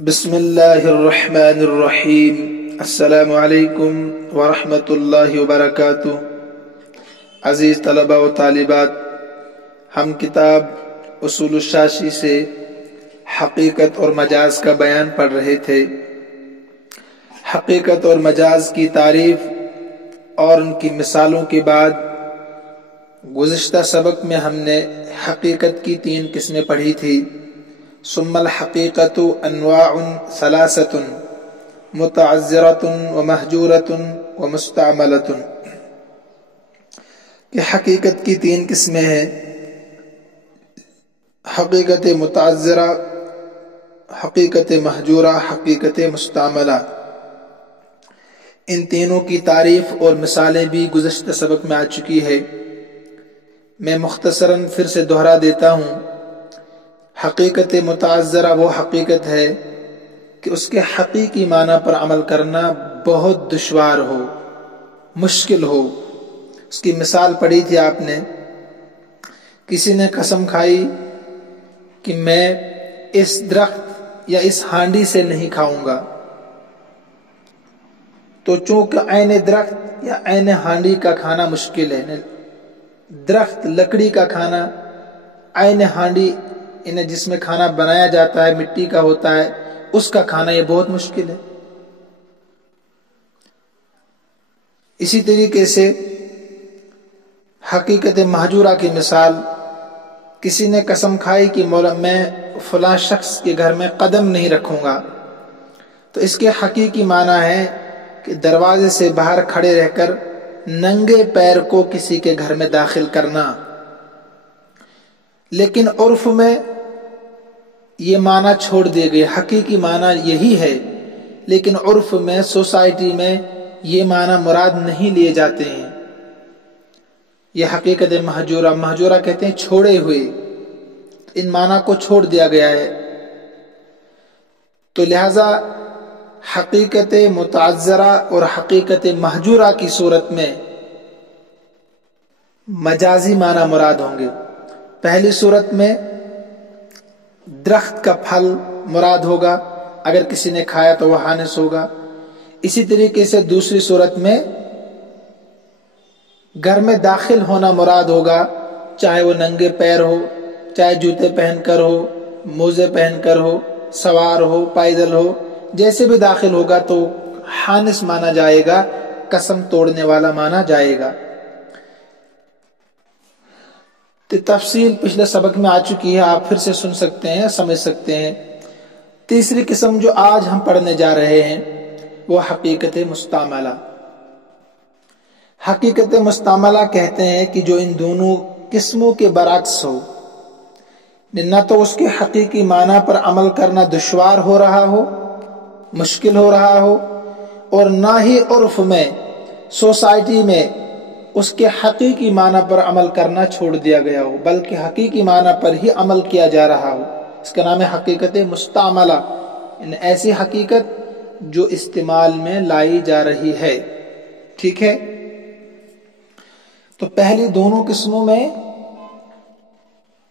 بسم اللہ الرحمن الرحیم۔ السلام علیکم ورحمۃ اللہ وبرکاتہ۔ عزیز طلبہ و طالبات، ہم کتاب اصول الشاشی سے حقیقت اور مجاز کا بیان پڑھ رہے تھے۔ حقیقت اور مجاز کی تعریف اور ان کی مثالوں کے بعد گزشتہ سبق میں ہم نے حقیقت کی 3 قسمیں پڑھی تھی۔ ثم الحقیقت انواع ثلاثۃ متعذرۃ ومہجورۃ ومستعملۃ، کہ حقیقت کی 3 قسمیں ہیں: حقیقت متعذرہ، حقیقت مہجورہ، حقیقت مستعملہ۔ ان تینوں کی تعریف اور مثالیں بھی گزشتہ سبق میں آ چکی ہے، میں مختصراً پھر سے دہرا دیتا ہوں۔ حقیقت متعذرہ وہ حقیقت ہے کہ اس کے حقیقی معنی پر عمل کرنا بہت دشوار ہو، مشکل ہو۔ اس کی مثال پڑھی تھی آپ نے، کسی نے قسم کھائی کہ میں اس درخت یا اس ہانڈی سے نہیں کھاؤں گا، تو چونکہ عین درخت یا عین ہانڈی کا کھانا مشکل ہے، درخت لکڑی کا کھانا، عین ہانڈی جس میں کھانا بنایا جاتا ہے مٹی کا ہوتا ہے، اس کا کھانا یہ بہت مشکل ہے۔ اسی طریقے سے حقیقت مہجورہ کی مثال، کسی نے قسم کھائی کہ مولا میں فلاں شخص کے گھر میں قدم نہیں رکھوں گا، تو اس کے حقیقی معنی ہے کہ دروازے سے باہر کھڑے رہ کر ننگے پیر کو کسی کے گھر میں داخل کرنا۔ لیکن عرف میں یہ معنی چھوڑ دیے گئے، حقیقی معنی یہی ہے، لیکن عرف میں، سوسائٹی میں یہ معنی مراد نہیں لیے جاتے ہیں۔ یہ حقیقت مہجورہ کہتے ہیں چھوڑے ہوئے، ان معنی کو چھوڑ دیا گیا ہے۔ تو لہذا حقیقت متعذرہ اور حقیقت مہجورہ کی صورت میں مجازی معنی مراد ہوں گے۔ پہلی صورت میں درخت کا پھل مراد ہوگا، اگر کسی نے کھایا تو وہ حانس ہوگا۔ اسی طریقے سے دوسری صورت میں گھر میں داخل ہونا مراد ہوگا، چاہے وہ ننگے پیر ہو، چاہے جوتے پہن کر ہو، موزے پہن کر ہو، سوار ہو، پیدل ہو، جیسے بھی داخل ہوگا تو حانس مانا جائے گا، قسم توڑنے والا مانا جائے گا۔ تفصیل پچھلے سبق میں آ چکی ہے، آپ پھر سے سن سکتے ہیں، سمجھ سکتے ہیں۔ تیسری قسم جو آج ہم پڑھنے جا رہے ہیں وہ حقیقت مستعملہ۔ حقیقت مستعملہ کہتے ہیں کہ جو ان دونوں قسموں کے برعکس ہو، نہ تو اس کے حقیقی معنی پر عمل کرنا دشوار ہو رہا ہو، مشکل ہو رہا ہو، اور نہ ہی عرف میں، سوسائٹی میں اس کے حقیقی معنی پر عمل کرنا چھوڑ دیا گیا ہو، بلکہ حقیقی معنی پر ہی عمل کیا جا رہا ہو۔ اس کا نام ہے حقیقت مستعملہ، ایسی حقیقت جو استعمال میں لائی جا رہی ہے۔ ٹھیک ہے، تو پہلی دونوں قسموں میں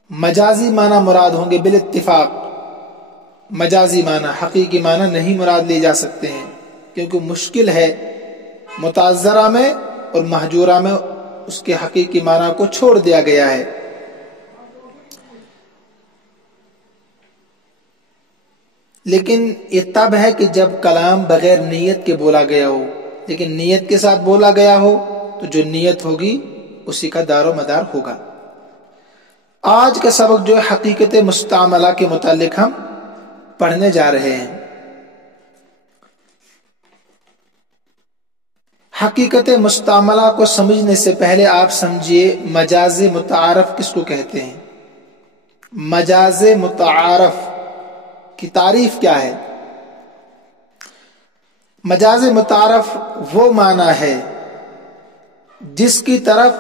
مجازی معنی مراد ہوں گے بالاتفاق۔ مجازی معنی، حقیقی معنی نہیں مراد لیے جا سکتے ہیں، کیونکہ مشکل ہے۔ متعذرہ میں اور مہجورہ میں اس کے حقیقی معنی کو چھوڑ دیا گیا ہے۔ لیکن یہ تب ہے کہ جب کلام بغیر نیت کے بولا گیا ہو، لیکن نیت کے ساتھ بولا گیا ہو تو جو نیت ہوگی اسی کا دار و مدار ہوگا۔ آج کا سبق جو ہے حقیقت مستعملہ کے متعلق ہم پڑھنے جا رہے ہیں۔ حقیقت مستعملہ کو سمجھنے سے پہلے آپ سمجھیے مجاز متعارف کس کو کہتے ہیں۔ مجاز متعارف کی تعریف کیا ہے؟ مجاز متعارف وہ معنی ہے جس کی طرف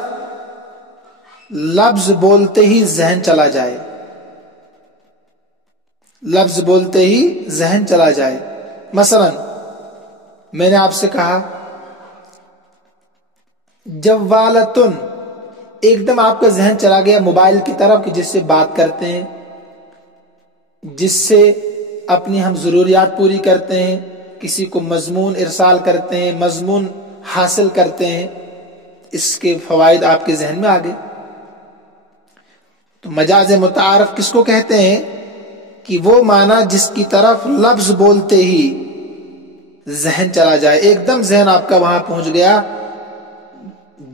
لفظ بولتے ہی ذہن چلا جائے، لفظ بولتے ہی ذہن چلا جائے۔ مثلا میں نے آپ سے کہا جوالتن، ایک دم آپ کا ذہن چلا گیا موبائل کی طرف کہ جس سے بات کرتے ہیں، جس سے اپنی ہم ضروریات پوری کرتے ہیں، کسی کو مضمون ارسال کرتے ہیں، مضمون حاصل کرتے ہیں، اس کے فوائد آپ کے ذہن میں آ گئے۔ تو مجاز متعارف کس کو کہتے ہیں؟ کہ وہ معنی جس کی طرف لفظ بولتے ہی ذہن چلا جائے، ایک دم ذہن آپ کا وہاں پہنچ گیا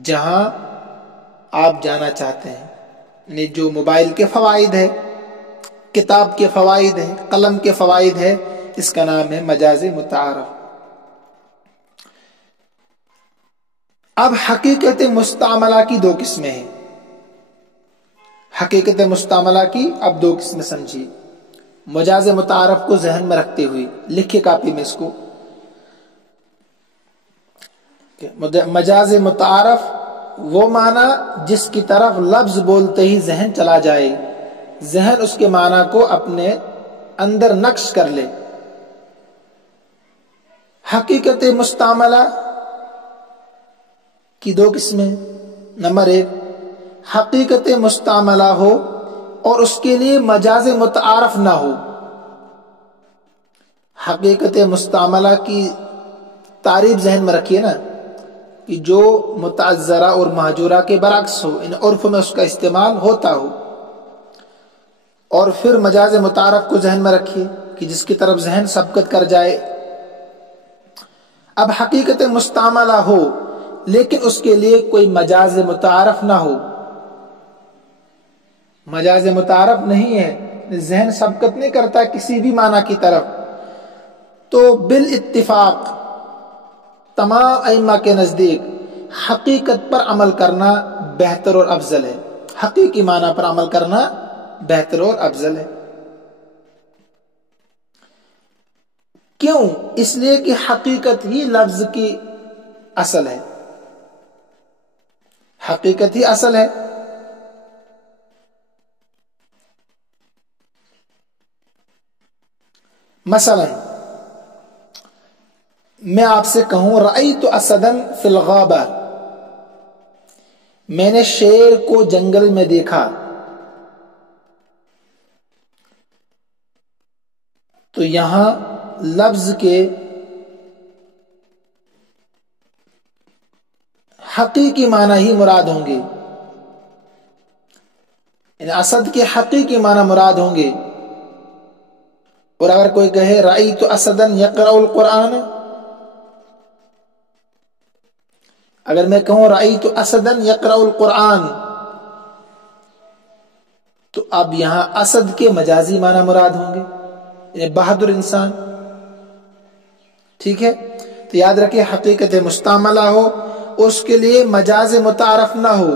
جہاں آپ جانا چاہتے ہیں۔ یعنی جو موبائل کے فوائد ہے، کتاب کے فوائد ہے، قلم کے فوائد ہے، اس کا نام ہے مجاز متعارف۔ اب حقیقت مستعملہ کی دو قسمیں ہیں۔ حقیقت مستعملہ کی اب دو قسمیں سمجھیے، مجاز متعارف کو ذہن میں رکھتے ہوئے لکھے کاپی میں اس کو۔ مجاز متعارف وہ معنی جس کی طرف لفظ بولتے ہی ذہن چلا جائے، ذہن اس کے معنی کو اپنے اندر نقش کر لے۔ حقیقت مستعملہ کی دو قسمیں، نمبر ایک حقیقت مستعملہ ہو اور اس کے لیے مجاز متعارف نہ ہو۔ حقیقت مستعملہ کی تعریف ذہن میں رکھیے نا، کہ جو متعذرہ اور مہجورہ کے برعکس ہو، ان عرف میں اس کا استعمال ہوتا ہو۔ اور پھر مجاز متعارف کو ذہن میں رکھیے کہ جس کی طرف ذہن سبقت کر جائے۔ اب حقیقت مستعملہ ہو لیکن اس کے لیے کوئی مجاز متعارف نہ ہو، مجاز متعارف نہیں ہے، ذہن سبقت نہیں کرتا کسی بھی معنی کی طرف، تو بالاتفاق تمام ائمہ کے نزدیک حقیقت پر عمل کرنا بہتر اور افضل ہے، حقیقی معنی پر عمل کرنا بہتر اور افضل ہے۔ کیوں؟ اس لیے کہ حقیقت ہی لفظ کی اصل ہے، حقیقت ہی اصل ہے۔ مثلا میں آپ سے کہوں رأیت اسدا فی الغابہ، میں نے شیر کو جنگل میں دیکھا، تو یہاں لفظ کے حقیقی معنی ہی مراد ہوں گے، یعنی اسد کے حقیقی معنی مراد ہوں گے۔ اور اگر کوئی کہے رأیت اسدا یقرأ القرآن، اگر میں کہوں رأیت اسدا یقرأ القرآن، تو اب یہاں اسد کے مجازی معنی مراد ہوں گے، یعنی بہادر انسان۔ ٹھیک ہے، تو یاد رکھیں حقیقت مستعملہ ہو اور اس کے لیے مجاز متعارف نہ ہو،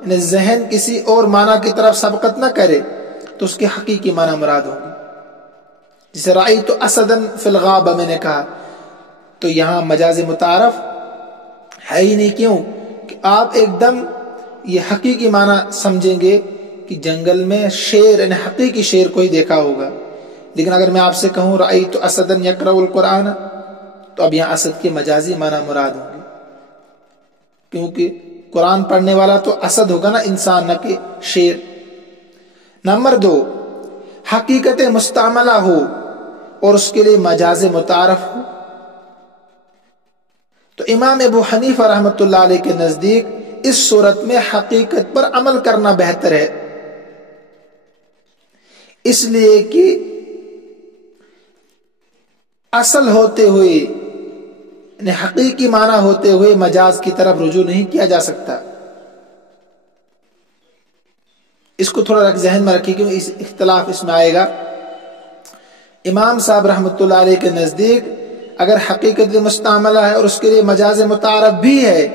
یعنی ذہن کسی اور معنی کی طرف سبقت نہ کرے، تو اس کے حقیقی معنی مراد ہوں گے۔ جسے رأیت اسدا فی الغابہ میں نے کہا، تو یہاں مجاز متعارف ہے ہی نہیں۔ کیوں؟ کہ آپ ایک دم یہ حقیقی معنی سمجھیں گے کہ جنگل میں شیر، یعنی حقیقی شیر کو ہی دیکھا ہوگا۔ لیکن اگر میں آپ سے کہوں رأیت اسدا یقرأ القرآن، تو اب یہاں اسد کے مجازی معنی مراد ہوں گے، کیونکہ قرآن پڑھنے والا تو اسد ہوگا نا، انسان نہ کہ شیر۔ نمبر دو، حقیقت مستعملہ ہو اور اس کے لیے مجاز متعارف ہو، تو امام ابو حنیفہ رحمۃ اللہ علیہ کے نزدیک اس صورت میں حقیقت پر عمل کرنا بہتر ہے، اس لیے کہ اصل ہوتے ہوئے، یعنی حقیقی معنی ہوتے ہوئے مجاز کی طرف رجوع نہیں کیا جا سکتا۔ اس کو تھوڑا ذہن میں رکھیے کیونکہ اس اختلاف اس میں آئے گا۔ امام صاحب رحمۃ اللہ علیہ کے نزدیک اگر حقیقت مستعملہ ہے اور اس کے لیے مجاز متعارف بھی ہے،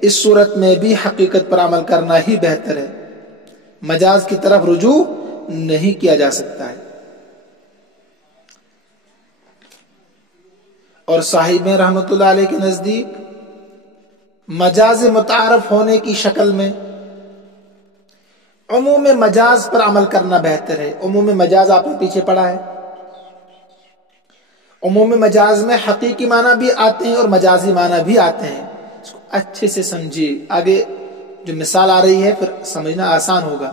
اس صورت میں بھی حقیقت پر عمل کرنا ہی بہتر ہے، مجاز کی طرف رجوع نہیں کیا جا سکتا ہے۔ اور صاحب رحمۃ اللہ علیہ کے نزدیک مجاز متعارف ہونے کی شکل میں عموم مجاز پر عمل کرنا بہتر ہے۔ عموم مجاز آپ نے پیچھے پڑھا ہے، عموم مجاز میں حقیقی معنی بھی آتے ہیں اور مجازی معنی بھی آتے ہیں۔ اس کو اچھے سے سمجھیے، آگے جو مثال آ رہی ہے پھر سمجھنا آسان ہوگا۔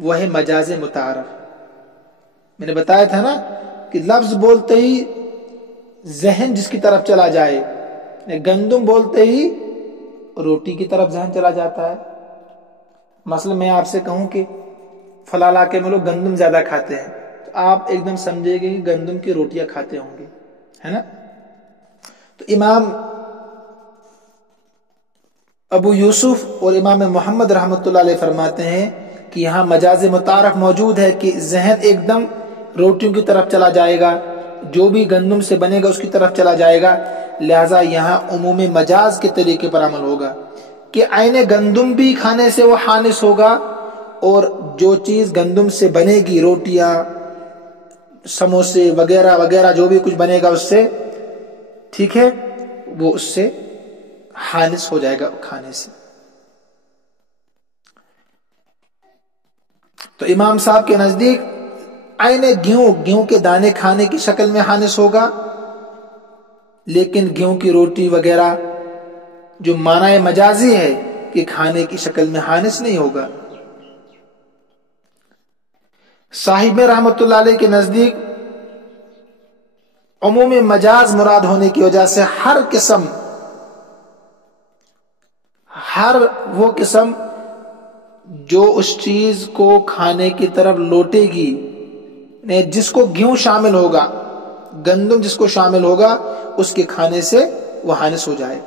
وہ ہے مجاز متعارف۔ میں نے بتایا تھا نا کہ لفظ بولتے ہی ذہن جس کی طرف چلا جائے، گندم بولتے ہی روٹی کی طرف ذہن چلا جاتا ہے۔ مثلا میں آپ سے کہوں کہ فلاں علاقے میں لوگ گندم زیادہ کھاتے ہیں، تو آپ ایک دم سمجھے گے کہ گندم کی روٹیاں کھاتے ہوں گے، ہے نا؟ تو امام ابو یوسف اور امام محمد رحمۃ اللہ علیہ فرماتے ہیں کہ یہاں مجاز متعارف موجود ہے کہ ذہن ایک دم روٹیوں کی طرف چلا جائے گا، جو بھی گندم سے بنے گا اس کی طرف چلا جائے گا، لہذا یہاں عموم مجاز کے طریقے پر عمل ہوگا کہ عین گندم بھی کھانے سے وہ خانس ہوگا، اور جو چیز گندم سے بنے گی، روٹیاں، سموسے وغیرہ وغیرہ جو بھی کچھ بنے گا اس سے، ٹھیک ہے، وہ اس سے خانس ہو جائے گا کھانے سے۔ تو امام صاحب کے نزدیک عین گیہوں کے دانے کھانے کی شکل میں خانس ہوگا، لیکن گیہوں کی روٹی وغیرہ جو معنی مجازی ہے کہ کھانے کی شکل میں خانس نہیں ہوگا۔ صاحب رحمت اللہ علیہ کے نزدیک عموم مجاز مراد ہونے کی وجہ سے ہر وہ قسم جو اس چیز کو کھانے کی طرف لوٹے گی، جس کو گیہوں شامل ہوگا، گندم جس کو شامل ہوگا، اس کے کھانے سے وہ خانس ہو جائے۔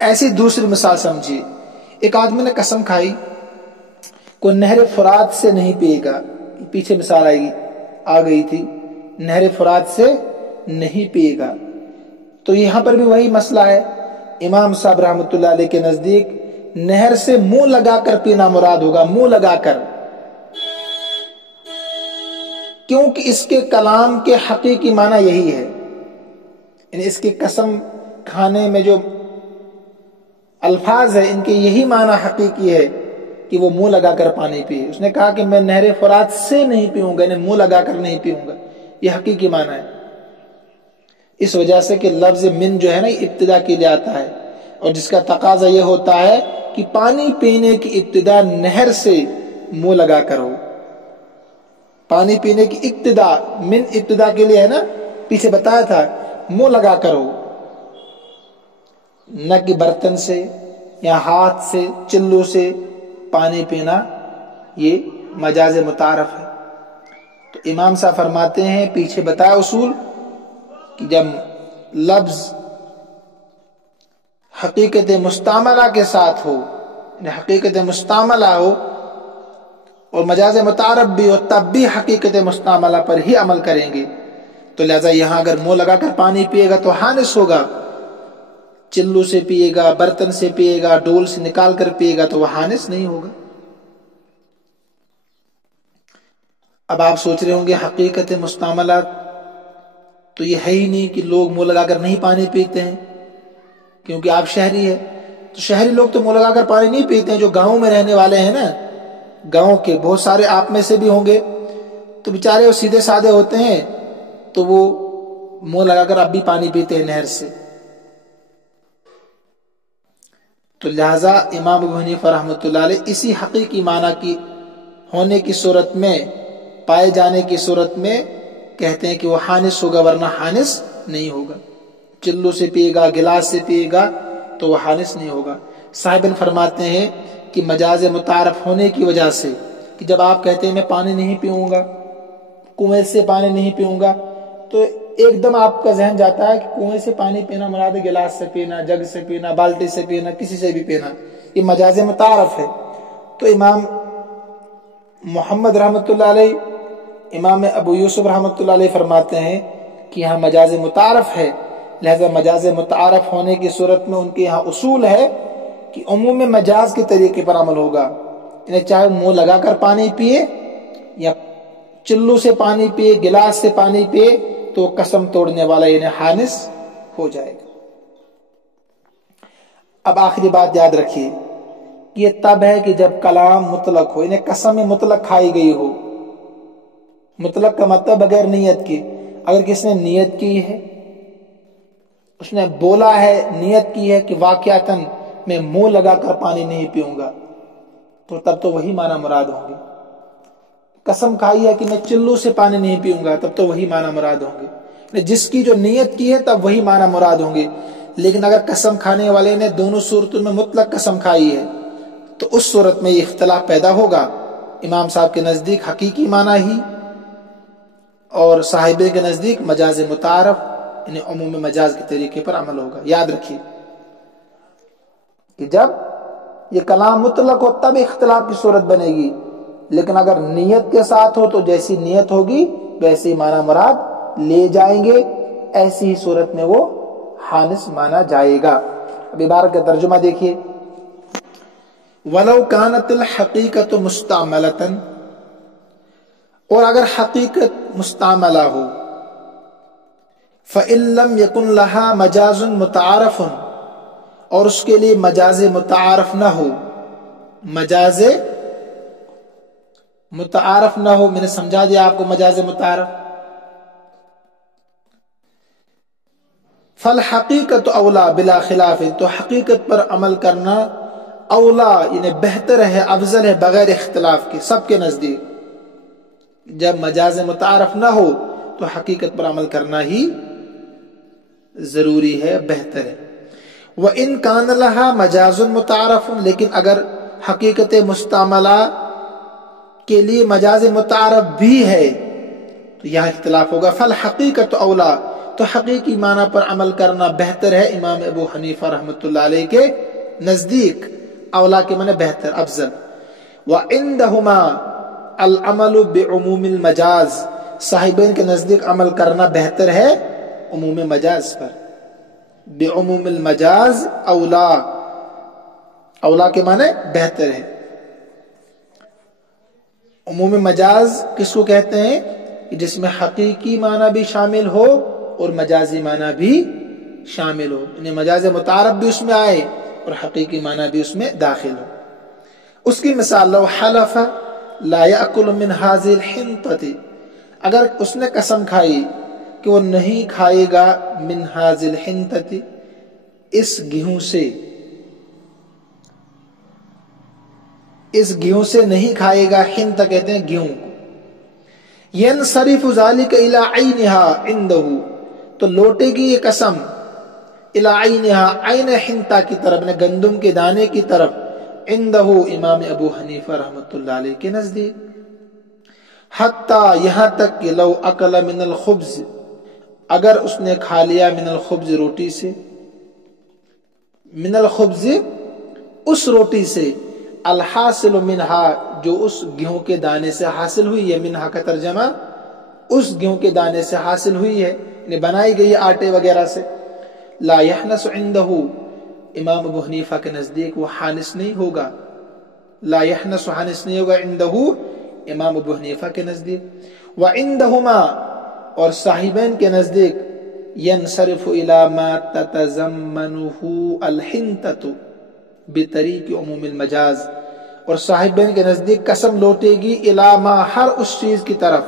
ایسی دوسری مثال سمجھیے، ایک آدمی نے قسم کھائی کوئی نہر فرات سے نہیں پیے گا، پیچھے مثال آ گئی تھی، نہر فرات سے نہیں پیے گا، تو یہاں پر بھی وہی مسئلہ ہے۔ امام صاحب رحمۃ اللہ علیہ کے نزدیک نہر سے منہ لگا کر پینا مراد ہوگا، منہ لگا کر، کیونکہ اس کے کلام کے حقیقی معنی یہی ہے، یعنی اس کی قسم کھانے میں جو الفاظ ہے ان کے یہی معنی حقیقی ہے کہ وہ منہ لگا کر پانی پیے۔ اس نے کہا کہ میں نہر فرات سے نہیں پیوں گا، یعنی منہ لگا کر نہیں پیوں گا، یہ حقیقی معنی ہے۔ اس وجہ سے کہ لفظ من جو ہے نا ابتدا کے لیے آتا ہے، اور جس کا تقاضا یہ ہوتا ہے کہ پانی پینے کی ابتدا نہر سے منہ لگا کر ہو۔ پانی پینے کی ابتدا، من ابتدا کے لیے ہے نا، پیچھے بتایا تھا، منہ لگا کر ہو، نہ کہ برتن سے یا ہاتھ سے، چلو سے پانی پینا، یہ مجاز متعارف ہے۔ تو امام صاحب فرماتے ہیں پیچھے بتایا اصول کہ جب لفظ حقیقت مستعملہ کے ساتھ ہو، یعنی حقیقت مستعملہ ہو اور مجاز متعارف بھی ہو، تب بھی حقیقت مستعملہ پر ہی عمل کریں گے، تو لہذا یہاں اگر منہ لگا کر پانی پیے گا تو خانس ہوگا، چلو سے پیے گا، برتن سے پیے گا، ڈول سے نکال کر پیے گا تو وہ خانس نہیں ہوگا۔ اب آپ سوچ رہے ہوں گے حقیقت مستعملہ تو یہ ہے ہی نہیں کہ لوگ منہ لگا کر نہیں پانی پیتے ہیں، کیونکہ آپ شہری ہیں، تو شہری لوگ تو منہ لگا کر پانی نہیں پیتے ہیں۔ جو گاؤں میں رہنے والے ہیں نا، گاؤں کے بہت سارے آپ میں سے بھی ہوں گے، تو بیچارے وہ سیدھے سادے ہوتے ہیں، تو وہ منہ لگا کر اب بھی پانی پیتے ہیں نہر سے۔ تو لہذا امام ابو حنیفہ رحمۃ اللہ علیہ اسی حقیقی معنی کی ہونے کی صورت میں، پائے جانے کی صورت میں کہتے ہیں کہ وہ خانس ہوگا، ورنہ خانس نہیں ہوگا۔ چلو سے پیے گا، گلاس سے پیے گا تو وہ خانس نہیں ہوگا۔ صاحبن فرماتے ہیں کہ مجاز متعارف ہونے کی وجہ سے کہ جب آپ کہتے ہیں میں پانی نہیں پیوں گا، کنویں سے پانی نہیں پیوں گا، تو ایک دم آپ کا ذہن جاتا ہے کہ کنویں سے پانی پینا مراد ہے، گلاس سے پینا، جگ سے پینا، بالٹی سے پینا، کسی سے بھی پینا، یہ مجاز متعارف ہے۔ تو امام محمد رحمۃ اللہ علیہ، امام ابو یوسف رحمۃ اللہ علیہ فرماتے ہیں کہ یہاں مجاز متعارف ہے، لہذا مجاز متعارف ہونے کی صورت میں ان کے یہاں اصول ہے کہ عموم مجاز کے طریقے پر عمل ہوگا، یعنی چاہے منہ لگا کر پانی پیے یا چلو سے پانی پیے، گلاس سے پانی پیے، تو قسم توڑنے والا یعنی خانس ہو جائے گا۔ اب آخری بات یاد رکھیے، یہ تب ہے کہ جب کلام مطلق ہو، یعنی قسم مطلق کھائی گئی ہو۔ مطلق کا مطلب بغیر نیت کی، اگر کس نے نیت کی ہے اس نے بولا ہے، نیت کی ہے کہ واقعتاً میں منہ لگا کر پانی نہیں پیوں گا، تو تب تو وہی معنی مراد ہوں گے۔ قسم کھائی ہے کہ میں چلو سے پانی نہیں پیوں گا، تب تو وہی معنی مراد ہوں گے۔ جس کی جو نیت کی ہے تب وہی معنی مراد ہوں گے۔ لیکن اگر قسم کھانے والے نے دونوں صورتوں میں مطلق قسم کھائی ہے تو اس صورت میں یہ اختلاف پیدا ہوگا۔ امام صاحب کے نزدیک حقیقی معنی ہی اور صاحبے کے نزدیک مجاز متعارف یعنی عموم مجاز کے طریقے پر عمل ہوگا۔ یاد رکھیے کہ جب یہ کلام مطلق ہو تب اختلاف کی صورت بنے گی، لیکن اگر نیت کے ساتھ ہو تو جیسی نیت ہوگی ویسے ہی معنی مراد لے جائیں گے، ایسی ہی صورت میں وہ حانس مانا جائے گا۔ اب عبارت کا ترجمہ دیکھیے، وَلَوْ كَانَتِ الْحَقِيقَةُ مُسْتَعْمَلَةً، اور اگر حقیقت مستعملہ ہو، فَإِن لَّمْ يَكُنْ لَهَا مَجَازٌ مُتَعَارَفٌ، اور اس کے لیے مجاز متعارف نہ ہو، مجاز متعارف نہ ہو، میں نے سمجھا دیا آپ کو مجاز متعارف۔ فالحقیقت اولا بلا خلاف، تو حقیقت پر عمل کرنا اولا یعنی بہتر ہے، افضل ہے، بغیر اختلاف کے، سب کے نزدیک۔ جب مجاز متعارف نہ ہو تو حقیقت پر عمل کرنا ہی ضروری ہے، بہتر ہے۔ وَإِن كَانَ لَهَا مَجَازٌ مُتَعَارَفٌ، لیکن اگر حقیقت مستعملہ کے لیے مجاز متعارف بھی ہے تو یہاں اختلاف ہوگا۔ فالحقیقت اولا، تو حقیقی معنی پر عمل کرنا بہتر ہے امام ابو حنیفہ رحمۃ اللہ علیہ کے نزدیک۔ اولا کے معنی بہتر، افضل۔ وَعِندَهُمَا العمل بعموم المجاز، صاحبین کے نزدیک عمل کرنا بہتر ہے عموم مجاز پر۔ بعموم المجاز اولا، اولا کے معنی بہتر ہے۔ عموم مجاز کس کو کہتے ہیں؟ جس میں حقیقی معنی بھی شامل ہو اور مجازی معنی بھی شامل ہو، یعنی مجاز متعارف بھی اس میں آئے اور حقیقی معنی بھی اس میں داخل ہو۔ اس کی مثال، لو حلف لا یأکل من هذه الحنطة، اگر اس نے قسم کھائی کہ وہ نہیں کھائے گا من هذه الحنطة، اس گیہوں سے، اس گیہوں سے نہیں کھائے گا، حنطہ کہتے ہیں گیہوں کو۔ ينصرف ذلك الى عینها عنده، تو لوٹے گی یہ قسم الى عینها، عین حنطہ کی طرف، یعنی گندم کے دانے کی طرف، عنده امام ابو حنیفہ رحمۃ اللہ علیہ کے نزدیک۔ حتی یہاں تک کہ لو اکل من الخبز، اگر اس نے کھا لیا من الخبز روٹی سے، من الخبز اس روٹی سے، الحاصل منها جو اس گیہوں کے دانے سے حاصل ہوئی ہے، منہا کا ترجمہ اس گیہوں کے دانے سے حاصل ہوئی ہے، یعنی بنائی گئی آٹے وغیرہ سے، لا یحنس عنده، امام ابو حنیفہ کے نزدیک وہ حانس نہیں ہوگا، لا یحنس حانس نہیں ہوگا، عنده امام ابو حنیفہ کے نزدیک۔ وعندهما، اور صاحبین کے نزدیک، ينصرف الى ما تتضمنه الحنطة بطریق عموم المجاز، اور صاحبین کے نزدیک قسم لوٹے گی الى ما، ہر اس چیز کی طرف،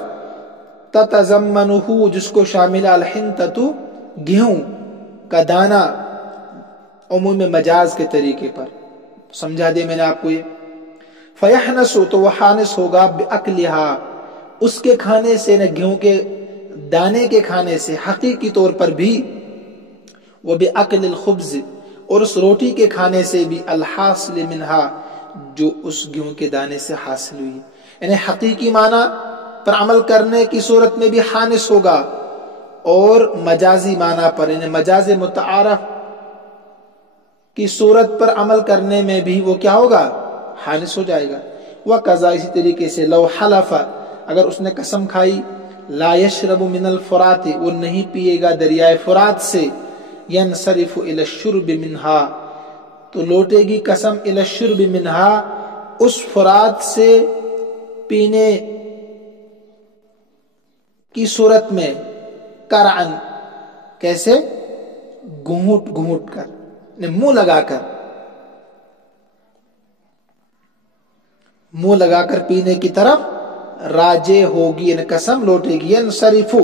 تتضمنه جس کو شامل الحنطة گیہوں کا دانہ، عموم مجاز کے طریقے پر۔ سمجھا دیا میں نے آپ کو یہ۔ فیحنس، تو وہ حانس ہوگا، بأکلها اس کے کھانے سے، نہ گیہوں کے دانے کے کھانے سے، حقیقی طور پر بھی، وہ بأکل الخبز اور اس روٹی کے کھانے سے بھی، الحاصل منها جو اس گیہوں کے دانے سے حاصل ہوئی، یعنی حقیقی معنی پر عمل کرنے کی صورت میں بھی حانس ہوگا، اور مجازی معنی پر یعنی مجاز متعارف کی صورت پر عمل کرنے میں بھی وہ کیا ہوگا؟ حانس ہو جائے گا۔ وقضا، اسی طریقے سے، لو حلف اگر اس نے قسم کھائی، لا یشرب من الفرات وہ نہیں پیے گا دریائے فرات سے، ینصرف الی الشرب منها تو لوٹے گی قسم الی الشرب منها اس فرات سے پینے کی صورت میں، کرعن کیسے؟ گھونٹ گھونٹ کر، منہ لگا کر، منہ لگا کر پینے کی طرف راجع ہوگی، یعنی قسم لوٹے گی۔ ینصرف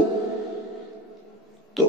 تو